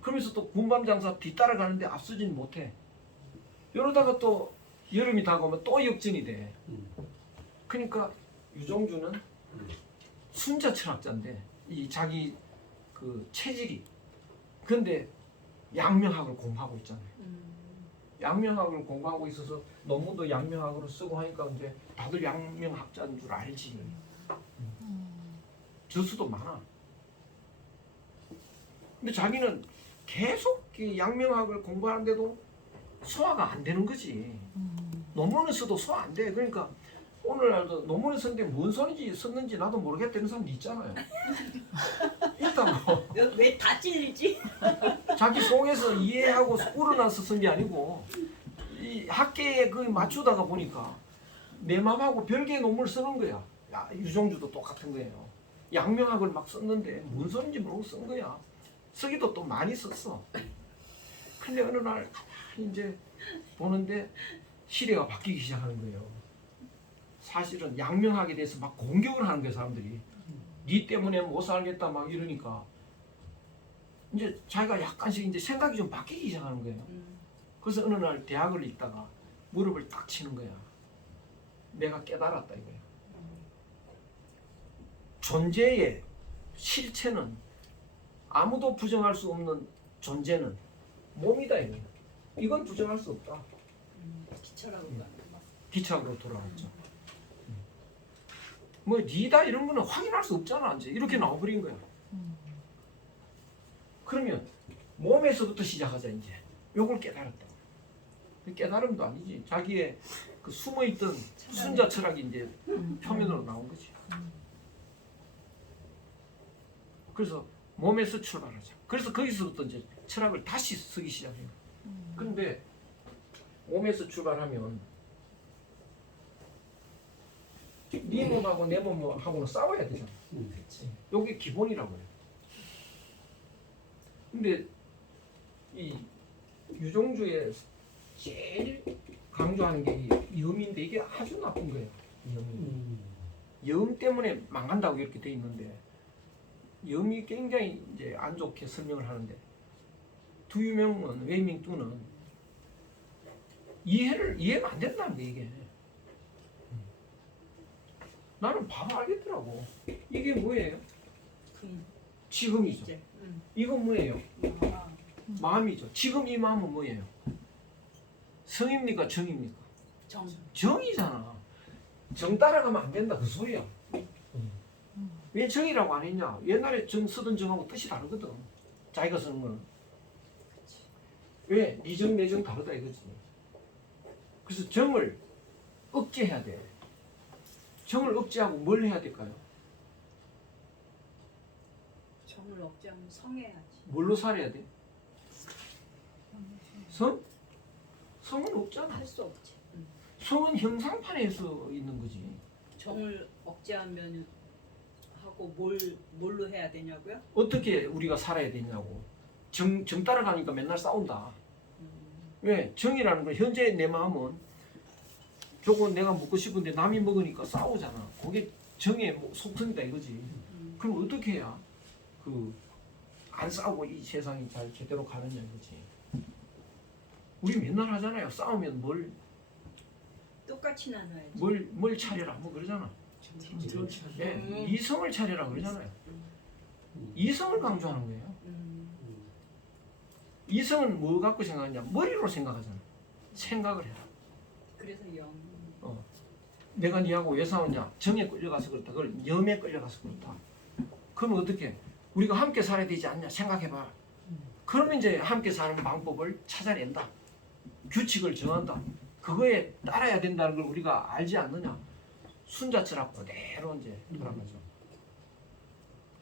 그러면서 또 군밤 장사 뒤따라가는데 앞서지는 못해. 이러다가 또 여름이 다가오면 또 역전이 돼. 그러니까 유종주는 순자 철학자인데 이 자기 그 체질이 근데 양명학을 공부하고 있잖아요. 양명학을 공부하고 있어서 논문도 양명학으로 쓰고 하니까 이제 다들 양명학자인 줄 알지. 저수도 많아. 근데 자기는 계속 이 양명학을 공부하는데도 소화가 안 되는 거지. 논문을 써도 소화 안 돼. 그러니까 오늘날도 논문을 썼는데 뭔 소리지 썼는지 나도 모르겠다는 사람도 있잖아요. 일단 뭐 왜 다 찔리지? 자기 속에서 이해하고 우러나서 쓴 게 아니고 이 학계에 그 맞추다가 보니까 내 맘하고 별개의 논문을 쓰는 거야. 야, 유종주도 똑같은 거예요. 양명학을 막 썼는데 뭔 소린지 모르고 쓴 거야. 쓰기도 또 많이 썼어. 근데 어느 날 가만히 이제 보는데 시대가 바뀌기 시작하는 거예요. 사실은 양명학에 대해서 막 공격을 하는 거예요, 사람들이. 니 때문에 못 살겠다 막 이러니까 이제 자기가 약간씩 이제 생각이 좀 바뀌기 시작하는 거예요. 그래서 어느 날 대학을 있다가 무릎을 딱 치는 거야. 내가 깨달았다 이거야. 존재의 실체는 아무도 부정할 수 없는 존재는 몸이다 이거야. 이건 부정할 수 없다. 기차라고 기착으로 돌아왔죠. 뭐 니다 이런 거는 확인할 수 없잖아. 이제 이렇게 나와버린 거야. 그러면 몸에서부터 시작하자 이제. 요걸 깨달았다. 깨달음도 아니지. 자기의 그 숨어있던 순자 철학이 이제 표면으로 나온 거지. 그래서 몸에서 출발하자. 그래서 거기서부터 이제 철학을 다시 쓰기 시작해요. 그런데 몸에서 출발하면 네 몸하고 내 몸하고는 싸워야 되잖아. 요게 기본이라고 해요. 근데 이 유종주의 제일 강조하는 게 이 염인데 이게 아주 나쁜 거예요. 염이. 염 때문에 망한다고 이렇게 돼 있는데 염이 굉장히 이제 안 좋게 설명을 하는데 두유명은 웨이밍뚜는 이해가 안 된다는 게 이게. 나는 바로 알겠더라고. 이게 뭐예요? 지금이죠. 이건 뭐예요? 마음이죠. 지금 이 마음은 뭐예요? 성입니까? 정입니까? 정이잖아. 정 따라가면 안 된다 그 소리야. 왜 정이라고 안 했냐? 옛날에 정 쓰던 정하고 뜻이 다르거든. 자기가 쓰는 거는. 왜? 네 정, 내 정 다르다 이거지. 그래서 정을 억제해야 돼. 정을 억제하고 뭘 해야 될까요? 정을 억제하면 성해야지. 뭘로 살아야 돼? 성? 성은 없잖아. 할 수 없지. 성은 형상판에서 있는 거지. 정을 억제하면 하고 뭘로 해야 되냐고요? 어떻게 우리가 살아야 되냐고. 정 따라가니까 맨날 싸운다. 왜? 정이라는 건 현재 내 마음은 저거 내가 먹고 싶은데 남이 먹으니까 싸우잖아. 그게 정의 속성이다 이거지. 그럼 어떻게 해야 안 싸우고 이 세상이 잘 제대로 가느냐 이거지. 우리 맨날 하잖아요. 싸우면 똑같이 나눠야지. 뭘 차려라 뭐 그러잖아. 네, 이성을 차려라 그러잖아요. 이성을 강조하는 거예요. 이성은 뭐 갖고 생각하냐? 머리로 생각하잖아. 생각을 해라. 그래서 영. 내가 니하고 왜 싸웠냐? 정에 끌려가서 그렇다. 그걸 염에 끌려가서 그렇다. 그럼 어떻게? 우리가 함께 살아야 되지 않냐? 생각해봐. 그러면 이제 함께 사는 방법을 찾아낸다. 규칙을 정한다. 그거에 따라야 된다는 걸 우리가 알지 않느냐? 순자철학 그대로 이제 돌아가죠.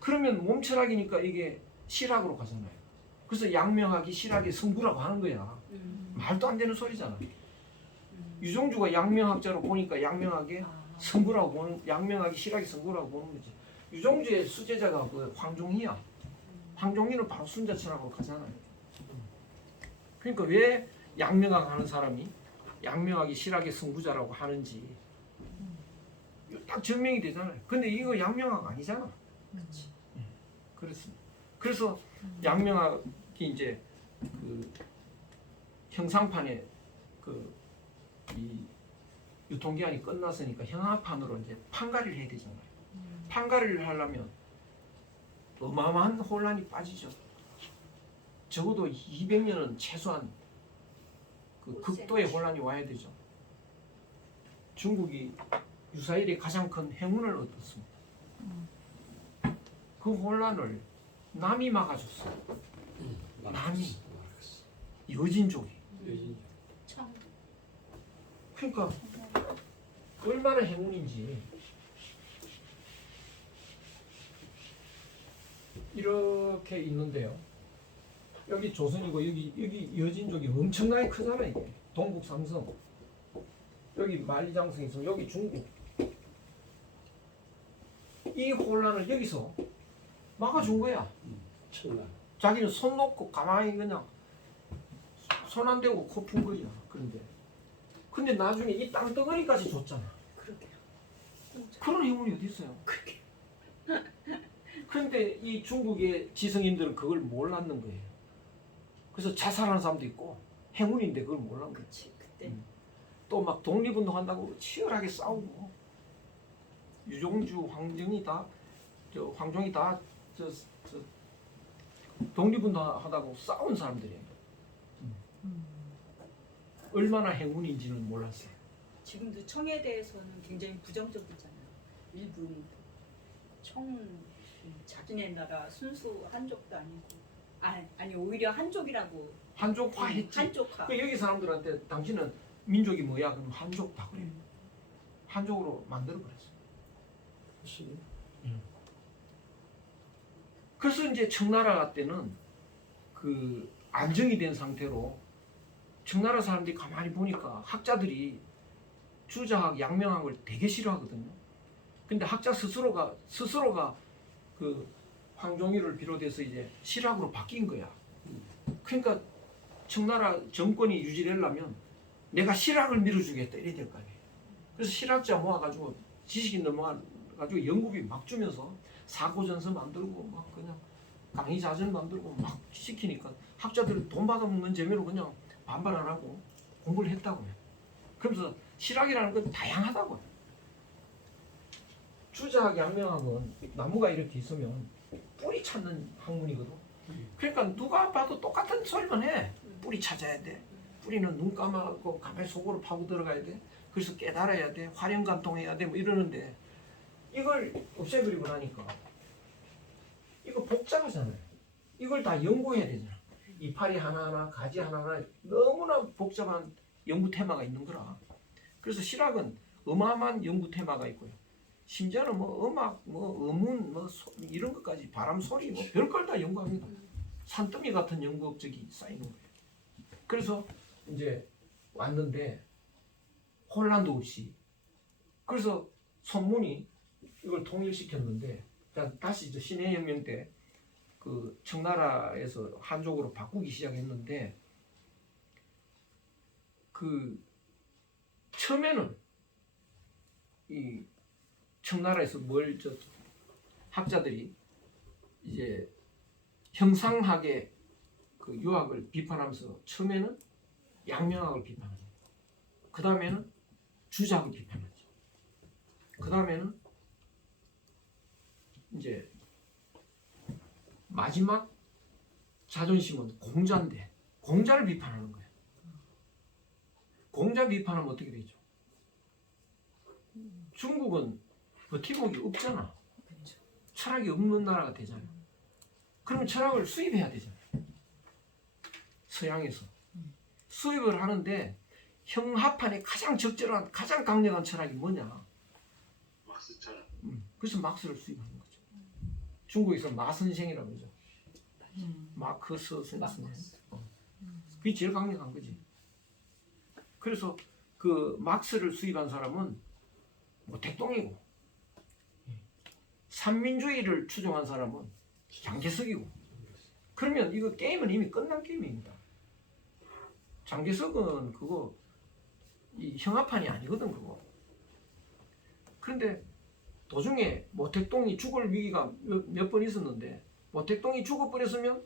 그러면 몸철학이니까 이게 실학으로 가잖아요. 그래서 양명학이 실학의 성부라고 하는 거야. 말도 안 되는 소리잖아. 유종주가 양명학자로 보니까 양명학의 성부라고 보는, 양명학이 실학의 성부라고 보는 거지. 유종주의 수제자가 그 황종이야. 황종이는 바로 순자철학으로 가잖아요. 그러니까 왜 양명학 하는 사람이 양명학이 실학의 성부자라고 하는지 딱 증명이 되잖아요. 근데 이거 양명학 아니잖아. 그렇습니다. 그래서 양명학 특히 이제 그 형상판에 그 이 유통기한이 끝났으니까 형합판으로 이제 판가리를 해야 되잖아요. 판가리를 하려면 어마어마한 혼란이 빠지죠. 적어도 200년은 최소한 그 극도의 혼란이 와야 되죠. 중국이 유사일에 가장 큰 행운을 얻었습니다. 그 혼란을 남이 막아줬어요. 남이 여진족이. 청. 그러니까 얼마나 행운인지. 이렇게 있는데요. 여기 조선이고 여기 여진족이 엄청나게 크잖아요. 이게 동국 삼성. 여기 만리장성이 있으면 여기 중국. 이 혼란을 여기서 막아준 거야. 청난. 자기는 손 놓고 가만히 그냥 손 안 대고 코 푼 거야. 근데 나중에 이 땅덩어리까지 줬잖아. 그러게요. 그런 행운이 어디 있어요? 그렇게. 그런데 이 중국의 지성인들은 그걸 몰랐는 거예요. 그래서 자살하는 사람도 있고 행운인데 그걸 몰랐는 거예요. 그렇지 그때. 또 막 독립운동 한다고 치열하게 싸우고 유종주, 황정이 다, 황종이 다 독립운동 하다고 싸운 사람들이에요. 얼마나 행운인지는 몰랐어요. 지금도 청에 대해서는 굉장히 부정적이잖아요. 일부 청 자기네 나라 순수 한족도 아니고 아니 오히려 한족이라고 한족화했지. 한족화. 그 여기 사람들한테 당신은 민족이 뭐야? 그럼 한족다 그래. 한족으로 만들어 버렸어. 그래서 이제 청나라 때는 그 안정이 된 상태로 청나라 사람들이 가만히 보니까 학자들이 주자학, 양명학을 되게 싫어하거든요. 근데 학자 스스로가 그 황종일을 비롯해서 이제 실학으로 바뀐 거야. 그러니까 청나라 정권이 유지되려면 내가 실학을 밀어주겠다 이래야 될 거 아니에요. 그래서 실학자 모아가지고 지식인들 모아가지고 연구비 막 주면서 사고전서 만들고 막 그냥 강의자전 만들고 막 시키니까 학자들 돈 받아먹는 재미로 그냥 반발 안 하고 공부를 했다고요. 그러면서 실학이라는 건 다양하다고요. 주자학, 양명학은 나무가 이렇게 있으면 뿌리 찾는 학문이거든. 그러니까 누가 봐도 똑같은 소리만 해. 뿌리 찾아야 돼. 뿌리는 눈 감고 가만히 속으로 파고 들어가야 돼. 그래서 깨달아야 돼. 화령감통해야 돼. 뭐 이러는데 이걸 없애버리고 나니까 이거 복잡하잖아요. 이걸 다 연구해야 되잖아. 이파리 하나하나, 가지 하나하나 너무나 복잡한 연구 테마가 있는 거라. 그래서 실학은 어마어마한 연구 테마가 있고요. 심지어는 뭐 음악, 뭐 음운, 뭐 이런 것까지 바람 소리 뭐 별걸 다 연구합니다. 산더미 같은 연구 업적이 쌓이는 거예요. 그래서 이제 왔는데 혼란도 없이 그래서 손문이 이걸 통일시켰는데 다시 저 신해혁명 때 그 청나라에서 한족으로 바꾸기 시작했는데 그 처음에는 이 청나라에서 학자들이 이제 형상학의 그 유학을 비판하면서 처음에는 양명학을 비판하죠. 그 다음에는 주자학을 비판하죠. 그 다음에는 이제 마지막 자존심은 공자인데 공자를 비판하는 거예요. 공자 비판하면 어떻게 되죠? 중국은 버티목이 없잖아. 철학이 없는 나라가 되잖아요. 그러면 철학을 수입해야 되잖아요. 서양에서 수입을 하는데 형합판에 가장 적절한 가장 강력한 철학이 뭐냐? 막스 철학. 그래서 막스를 수입하는 거죠. 중국에서 마선생이라고 그러죠. 마크스 선생. 그게 제일 강력한 거지. 그래서 그 막스를 수입한 사람은 뭐 대통이고 삼민주의를 추종한 사람은 장개석이고. 그러면 이거 게임은 이미 끝난 게임입니다. 장개석은 그거 이 형합판이 아니거든 그거. 그런데 도중에 모택동이 죽을 위기가 몇 번 있었는데 모택동이 죽어버렸으면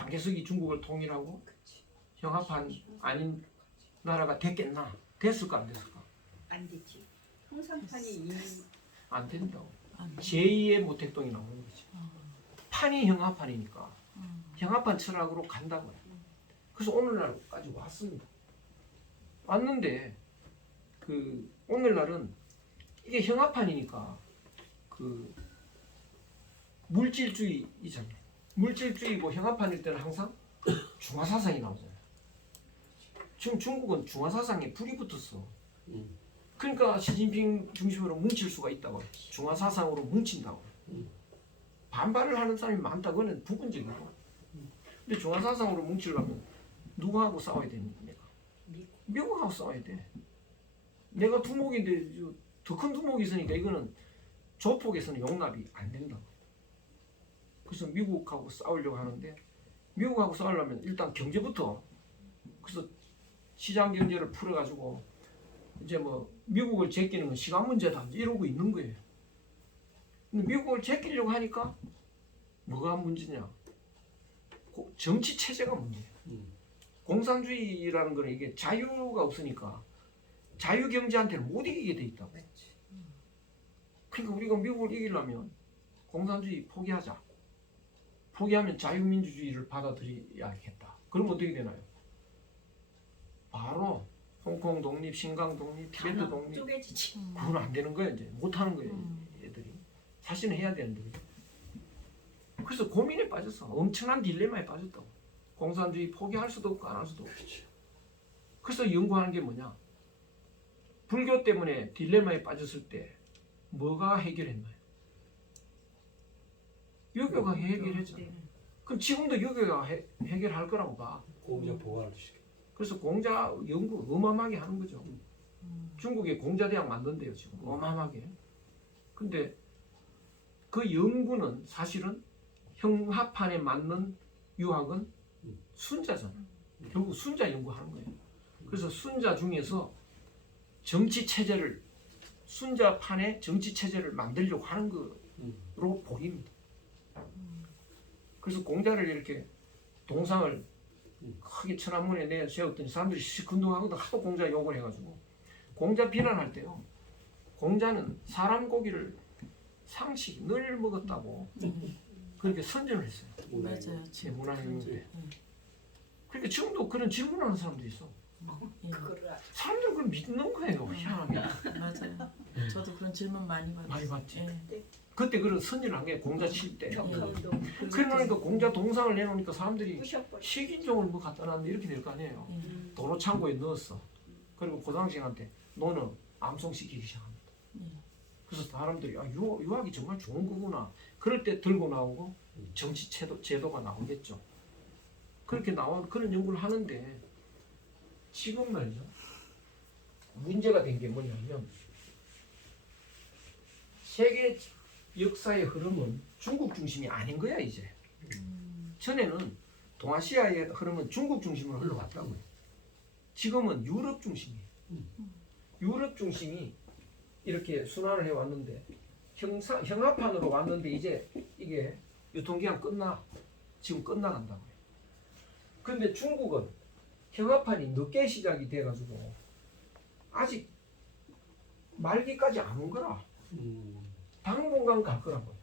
장개석이 중국을 통일하고 그치. 형합한 아닌 나라가 됐겠나? 됐을까 안 됐을까? 안 되지. 형상판이 이미 안 된다고. 안 돼. 제2의 모택동이 나오는 거지. 어. 판이 형합판이니까 어. 형합판 철학으로 간다고요. 그래서 오늘날까지 왔습니다. 왔는데 그 오늘날은 이게 형합판이니까 그 물질주의이잖아요. 물질주의고 형합판일 때는 항상 중화사상이 나오잖아요. 지금 중국은 중화사상에 불이 붙었어. 그러니까 시진핑 중심으로 뭉칠 수가 있다고. 중화사상으로 뭉친다고. 반발을 하는 사람이 많다. 그거는 부분적이고. 근데 중화사상으로 뭉치려면 누구하고 싸워야 됩니까? 미국. 미국하고 싸워야 돼. 내가 두목인데 더 큰 두목이 있으니까 이거는 조폭에서는 용납이 안 된다. 그래서 미국하고 싸우려고 하는데 미국하고 싸우려면 일단 경제부터 그래서 시장 경제를 풀어가지고 이제 뭐 미국을 제끼는 건 시간 문제다 이러고 있는 거예요. 근데 미국을 제끼려고 하니까 뭐가 문제냐? 정치 체제가 문제예요. 공산주의라는 거는 이게 자유가 없으니까 자유 경제한테는 못 이기게 돼 있다고. 맞지. 그러니까 우리가 미국을 이기려면 공산주의 포기하자. 포기하면 자유민주주의를 받아들여야겠다. 그럼 어떻게 되나요? 바로 홍콩 독립, 신강 독립, 티베트 하나 독립. 쪼개지지. 그건 안 되는 거예요. 이제 못 하는 거예요. 애들이 사실은 해야 되는데. 그죠? 그래서 고민에 빠졌어. 엄청난 딜레마에 빠졌다고. 공산주의 포기할 수도 없고 안 할 수도 없고. 그래서 연구하는 게 뭐냐? 불교 때문에 딜레마에 빠졌을 때 뭐가 해결했나요? 유교가 해결했잖아요. 네. 그럼 지금도 유교가 해결할 거라고 봐. 공자 보관을 시켜. 그래서 공자 연구 어마어마하게 하는 거죠. 중국에 공자대학 만든대요 지금 어마어마하게. 근데 그 연구는 사실은 형합판에 맞는 유학은 순자잖아. 결국 순자 연구하는 거예요. 그래서 순자 중에서 정치 체제를 순자판의 정치 체제를 만들려고 하는 거로 보입니다. 그래서 공자를 이렇게 동상을 크게 천안문에 내세웠더니 사람들이 시큰둥하거든. 하도 공자 욕을 해가지고 공자 비난할 때요. 공자는 사람 고기를 상식 늘 먹었다고 그렇게 선전을 했어요. 맞아요. 제 문화유물 때. 음. 그러니까 지금도 그런 질문하는 사람도 있어. 예. 그거를 사람들 그걸 믿는 거예요. 희한하게. 맞아요. 저도 그런 질문 많이 받았어요. 많이 받지. 예. 그때 그런 선전을 한 게 공자 칠 때. 벽화운동 그러니까 공자 동상을 내놓으니까 사람들이 부셔버려. 식인종을 뭐 갖다 놨는데 이렇게 될 거 아니에요. 예. 도로 창고에 넣었어. 그리고 고등학생한테 너는 암송시키기 시작합니다. 그래서 사람들이 유학이 정말 좋은 거구나. 그럴 때 들고 나오고 정치 제도가 나오겠죠. 그렇게 나온 그런 연구를 하는데 지금 말이죠. 문제가 된 게 뭐냐면 세계 역사의 흐름은 중국 중심이 아닌 거야 이제. 전에는 동아시아의 흐름은 중국 중심으로 흘러갔다고요. 지금은 유럽 중심이에요. 유럽 중심이 이렇게 순환을 해왔는데 형합판으로 왔는데 이제 이게 유통기한 지금 끝나간다고요. 그런데 중국은 형합판이 늦게 시작이 돼가지고 아직 말기까지 안 온 거라. 당분간 갈 거라고요.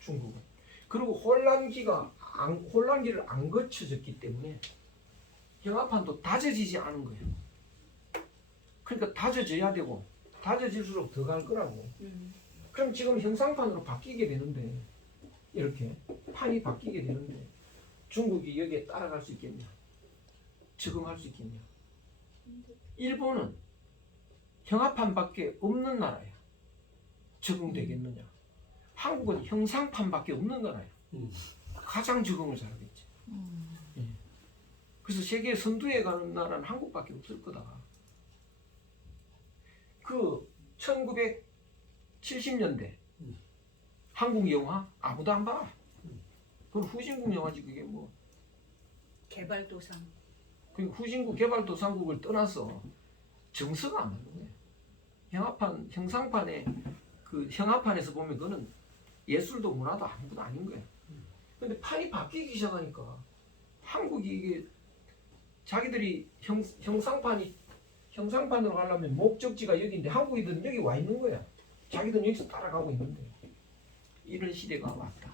중국은. 그리고 혼란기를 안 거쳐졌기 때문에 형합판도 다져지지 않은 거예요. 그러니까 다져져야 되고 다져질수록 더 갈 거라고. 그럼 지금 형상판으로 바뀌게 되는데 이렇게 판이 바뀌게 되는데 중국이 여기에 따라갈 수 있겠냐? 적응할 수 있겠냐? 일본은 형합판밖에 없는 나라야. 적응되겠느냐? 한국은 형상판밖에 없는 나라야. 가장 적응을 잘하겠지. 예. 그래서 세계 선두에 가는 나라는 한국밖에 없을 거다. 그 1970년대 한국 영화 아무도 안 봐. 그건 후진국 영화지. 그게 뭐 개발도상 그 후진국 개발도상국을 떠나서 정서가 안 맞는 거예요. 형상판에 그 형합판에서 보면 그거는 예술도 문화도 아무것도 아닌 거예요. 근데 판이 바뀌기 시작하니까 한국이 이게 자기들이 형상판으로 가려면 목적지가 여기인데 한국이든 여기 와 있는 거야. 자기들은 여기서 따라가고 있는데 이런 시대가 왔다.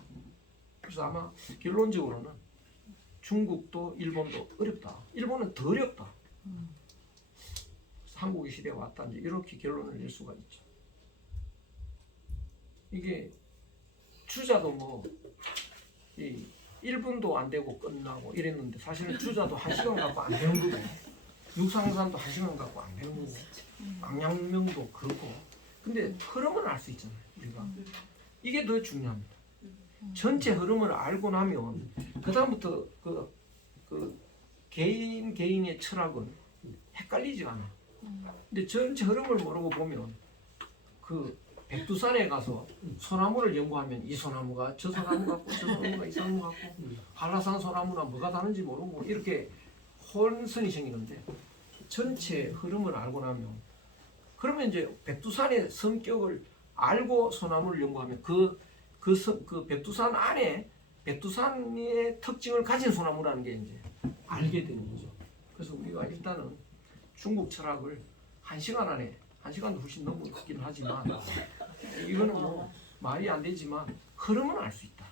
그래서 아마 결론적으로는 중국도 일본도 어렵다. 일본은 더 어렵다. 한국의 시대가 왔다. 이제 이렇게 결론을 낼 수가 있죠. 이게 주자도 뭐 1분도 안 되고 끝나고 이랬는데 사실은 주자도 1시간 갖고 안 되는 거고 육상산도 1시간 갖고 안 되는 거고 망량명도 그렇고 근데 흐름은 알 수 있잖아요. 우리가 이게 더 중요합니다. 전체 흐름을 알고 나면 그 다음부터 그 개인의 철학은 헷갈리지가 않아. 근데 전체 흐름을 모르고 보면 그 백두산에 가서 소나무를 연구하면 이 소나무가 저 소나무 같고 저 소나무가 이 소나무 같고 한라산 소나무나 뭐가 다른지 모르고 이렇게 혼선이 생기는데 전체 흐름을 알고 나면 그러면 이제 백두산의 성격을 알고 소나무를 연구하면 그 백두산 안에 백두산의 특징을 가진 소나무라는 게 이제 알게 되는 거죠. 그래서 우리가 일단은 중국 철학을 1시간 안에 1시간도 훨씬 넘긴 하지만 이거는 뭐 말이 안 되지만 흐름은 알 수 있다.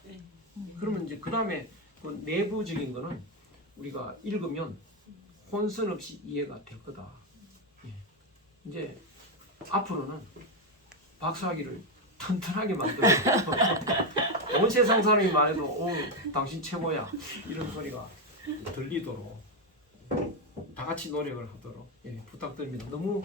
그러면 이제 그 다음에 그 내부적인 거는 우리가 읽으면 혼선 없이 이해가 될 거다. 예. 이제 앞으로는 박사학위를 튼튼하게 만들어 온 세상 사람이 말해도 오 당신 최고야 이런 소리가 들리도록 다 같이 노력을 하도록 예, 부탁드립니다. 너무